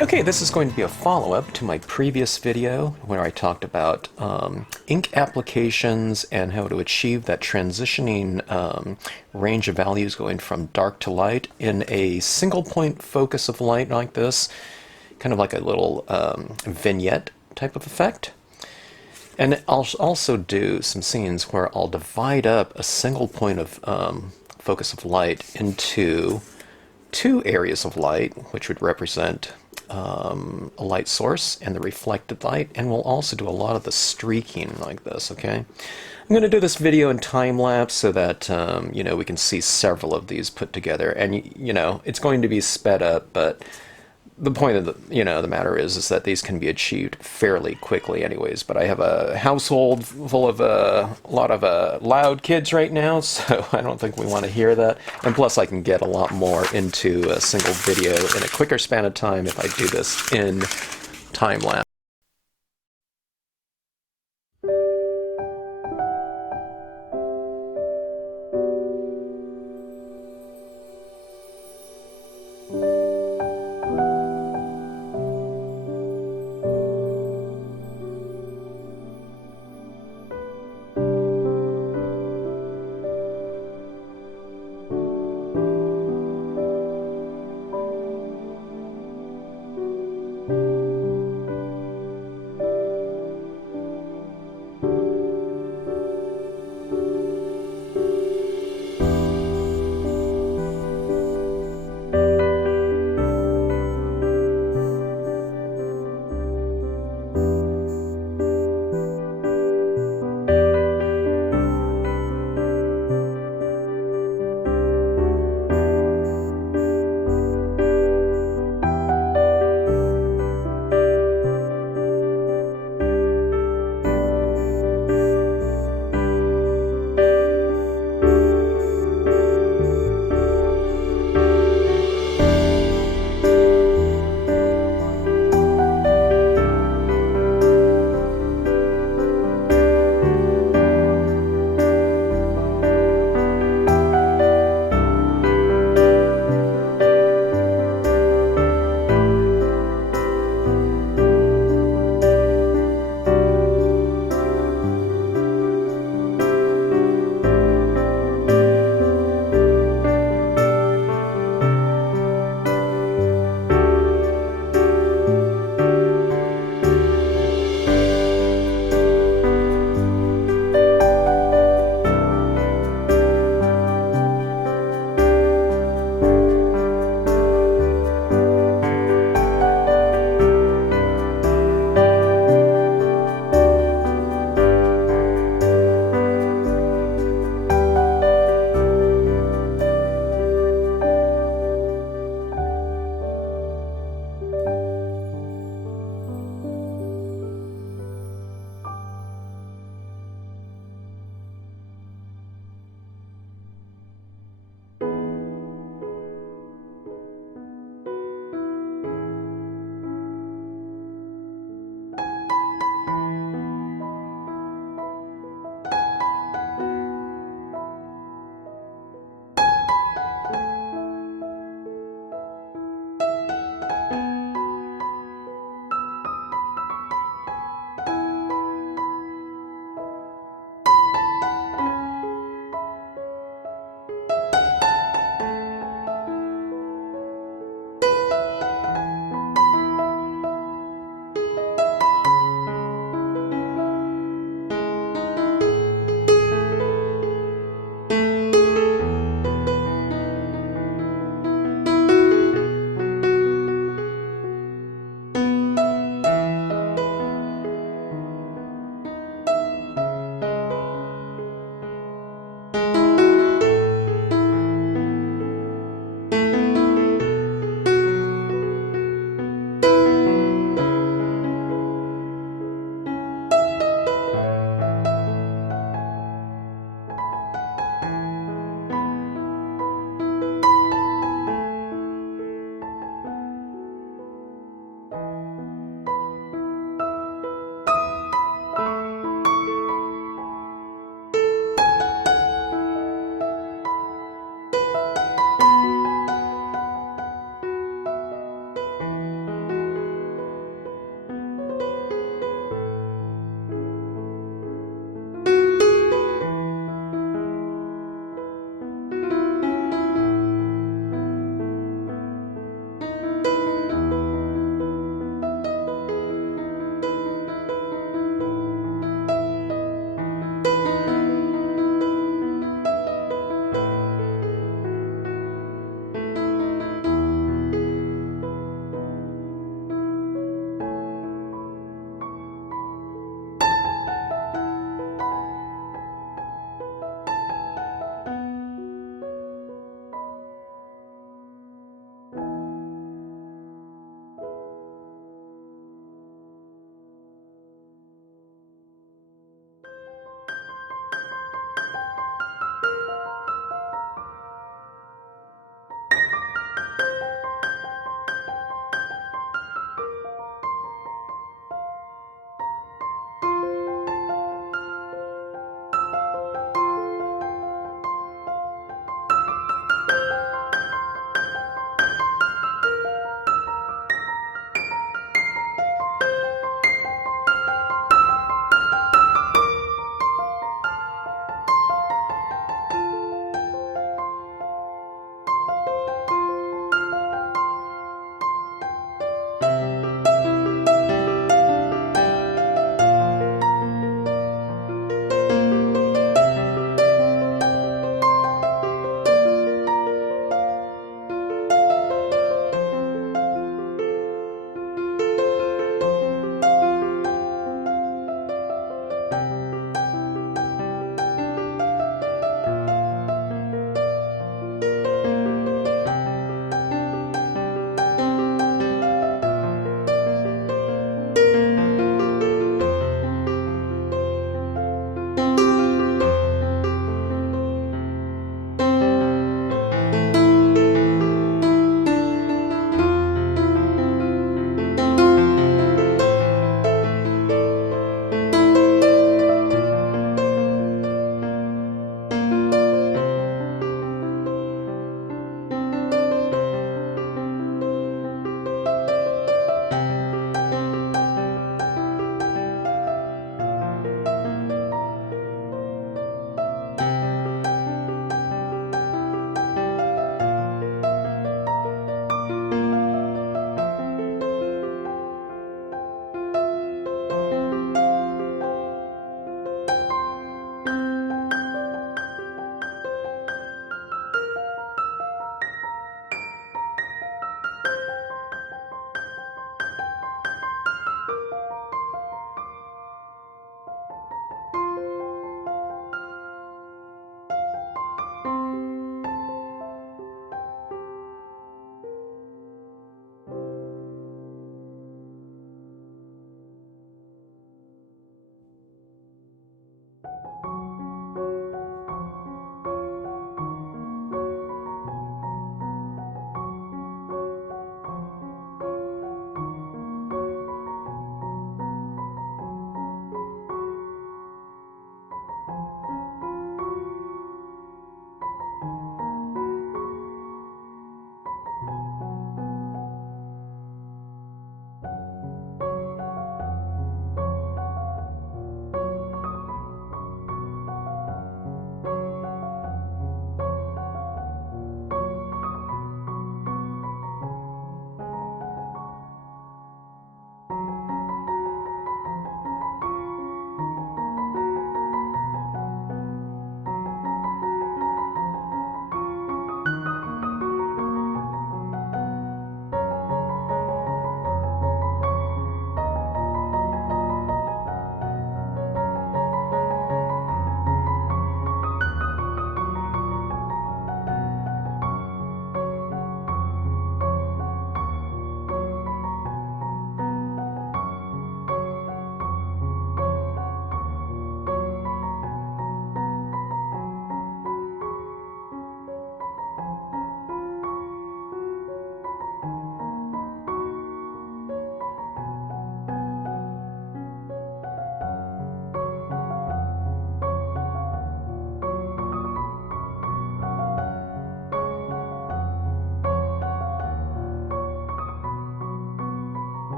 Okay, this is going to be a follow-up to my previous video where I talked about ink applications and how to achieve that transitioning range of values going from dark to light in a single point focus of light like this, kind of like a little vignette type of effect. And I'll also do some scenes where I'll divide up a single point of focus of light into two areas of light, which would represent a light source and the reflected light, and we'll also do a lot of the streaking like this, okay? I'm going to do this video in time lapse so that you know, we can see several of these put together, and you know, it's going to be sped up, but the point of the matter is that these can be achieved fairly quickly anyways. But I have a household full of a lot of loud kids right now, so I don't think we want to hear that. And plus I can get a lot more into a single video in a quicker span of time if I do this in time lapse.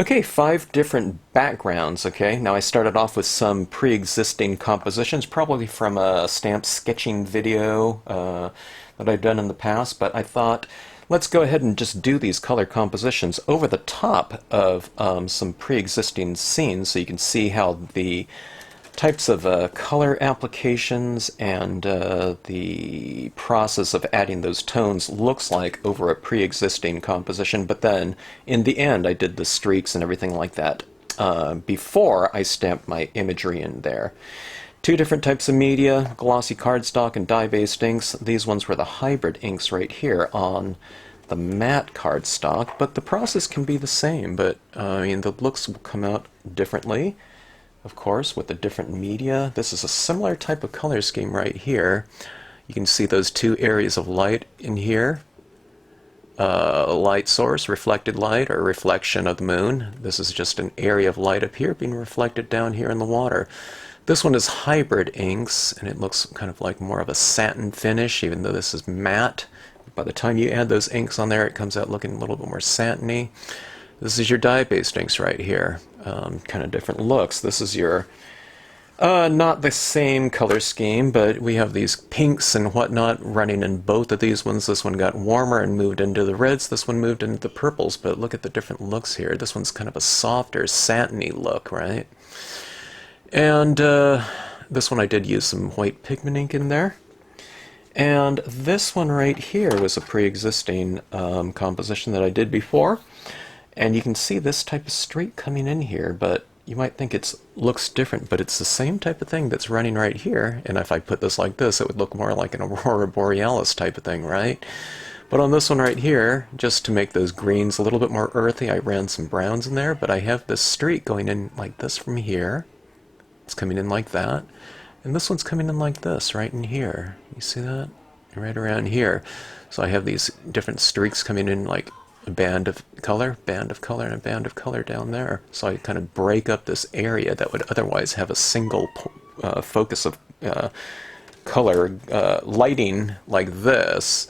Okay, 5 different backgrounds, okay? Now I started off with some pre-existing compositions, probably from a stamp sketching video that I've done in the past, but I thought, let's go ahead and just do these color compositions over the top of some pre-existing scenes so you can see how the types of color applications and the process of adding those tones looks like over a pre-existing composition, but then in the end I did the streaks and everything like that before I stamped my imagery in there. 2 different types of media, glossy cardstock and dye-based inks. These ones were the hybrid inks right here on the matte cardstock, but the process can be the same, but I mean the looks will come out differently. Of course, with the different media. This is a similar type of color scheme right here. You can see those 2 areas of light in here. Light source, reflected light, or reflection of the moon. This is just an area of light up here being reflected down here in the water. This one is hybrid inks, and it looks kind of like more of a satin finish, even though this is matte. By the time you add those inks on there, it comes out looking a little bit more satiny. This is your dye-based inks right here. Kind of different looks. This is your, not the same color scheme, but we have these pinks and whatnot running in both of these ones. This one got warmer and moved into the reds. This one moved into the purples, but look at the different looks here. This one's kind of a softer, satiny look, right? And this one I did use some white pigment ink in there. And this one right here was a pre-existing composition that I did before. And you can see this type of streak coming in here, but you might think it looks different, but it's the same type of thing that's running right here. And if I put this like this, it would look more like an aurora borealis type of thing, right? But on this one right here, just to make those greens a little bit more earthy, I ran some browns in there, but I have this streak going in like this from here. It's coming in like that. And this one's coming in like this, right in here. You see that? Right around here. So I have these different streaks coming in like a band of color, and a band of color down there. So I kind of break up this area that would otherwise have a single focus of color lighting like this.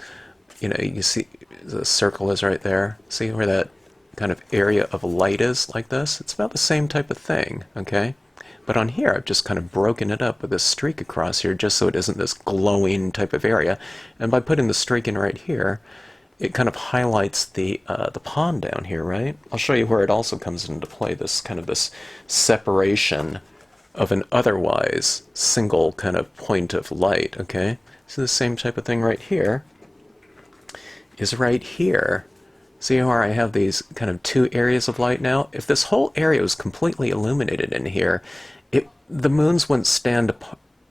You know, you see the circle is right there. See where that kind of area of light is like this? It's about the same type of thing, okay? But on here, I've just kind of broken it up with this streak across here just so it isn't this glowing type of area. And by putting the streak in right here, it kind of highlights the pond down here, right? I'll show you where it also comes into play, this kind of this separation of an otherwise single kind of point of light, okay? So the same type of thing right here is right here. See how I have these kind of 2 areas of light now? If this whole area was completely illuminated in here, the moons wouldn't stand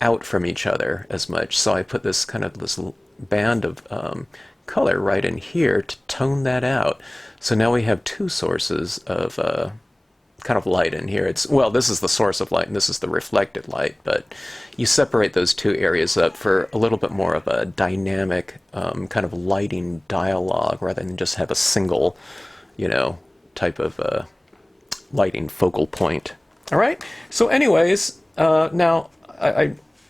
out from each other as much. So I put this kind of this band of color right in here to tone that out. So now we have 2 sources of kind of light in here. Well, this is the source of light and this is the reflected light, but you separate those 2 areas up for a little bit more of a dynamic kind of lighting dialogue rather than just have a single, you know, type of lighting focal point. All right. So anyways, now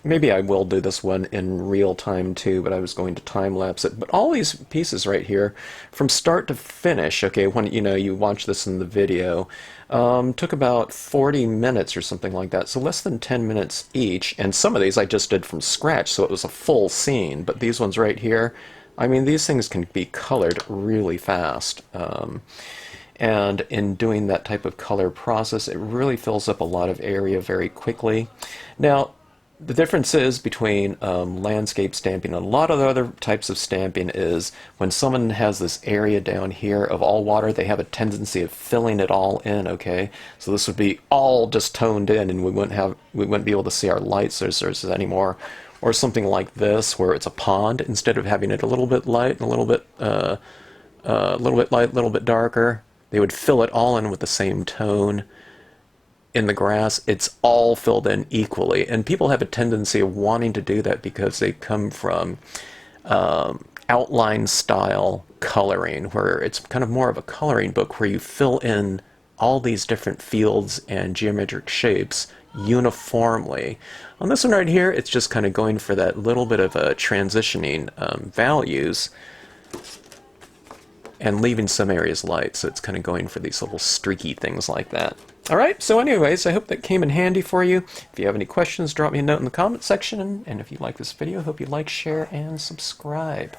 maybe I will do this one in real time too, but I was going to time lapse it. But all these pieces right here, from start to finish, okay, when you watch this in the video, took about 40 minutes or something like that, so less than 10 minutes each. And some of these I just did from scratch, so it was a full scene. But these ones right here, I mean, these things can be colored really fast. And in doing that type of color process, it really fills up a lot of area very quickly. Now, the difference is between landscape stamping and a lot of the other types of stamping is when someone has this area down here of all water, they have a tendency of filling it all in, okay? So this would be all just toned in and we wouldn't be able to see our light sources anymore. Or something like this where it's a pond, instead of having it a little bit light and a little bit light, a little bit darker, they would fill it all in with the same tone. In the grass, it's all filled in equally, and people have a tendency of wanting to do that because they come from outline style coloring, where it's kind of more of a coloring book where you fill in all these different fields and geometric shapes uniformly. On this one right here, it's just kind of going for that little bit of a transitioning values. and leaving some areas light, so it's kind of going for these little streaky things like that. Alright, so anyways, I hope that came in handy for you. If you have any questions, drop me a note in the comment section, and if you like this video, I hope you like, share, and subscribe.